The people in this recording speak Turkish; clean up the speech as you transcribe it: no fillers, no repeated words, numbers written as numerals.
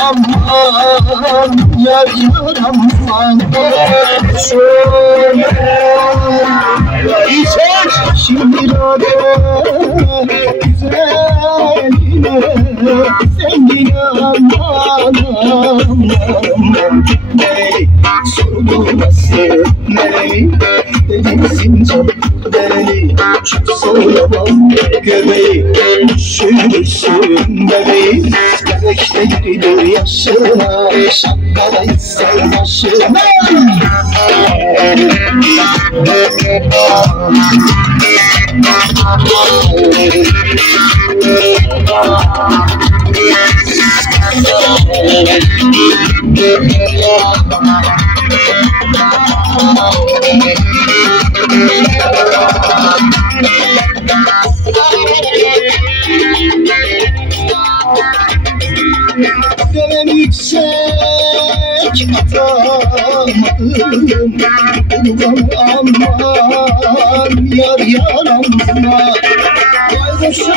aman, yar yar aman. Şöyle içer şimdi rade güzeline, zengin aman aman. Nereli sorulması, nereli delisin can, nereli çok soğuyamam göbeği, üşümüşsün bebeğim. Bebekte girilir yaşına, şapkadayız sen başına. Devem yüksek atamadım, aman aman, yar yar aman. Vay boşa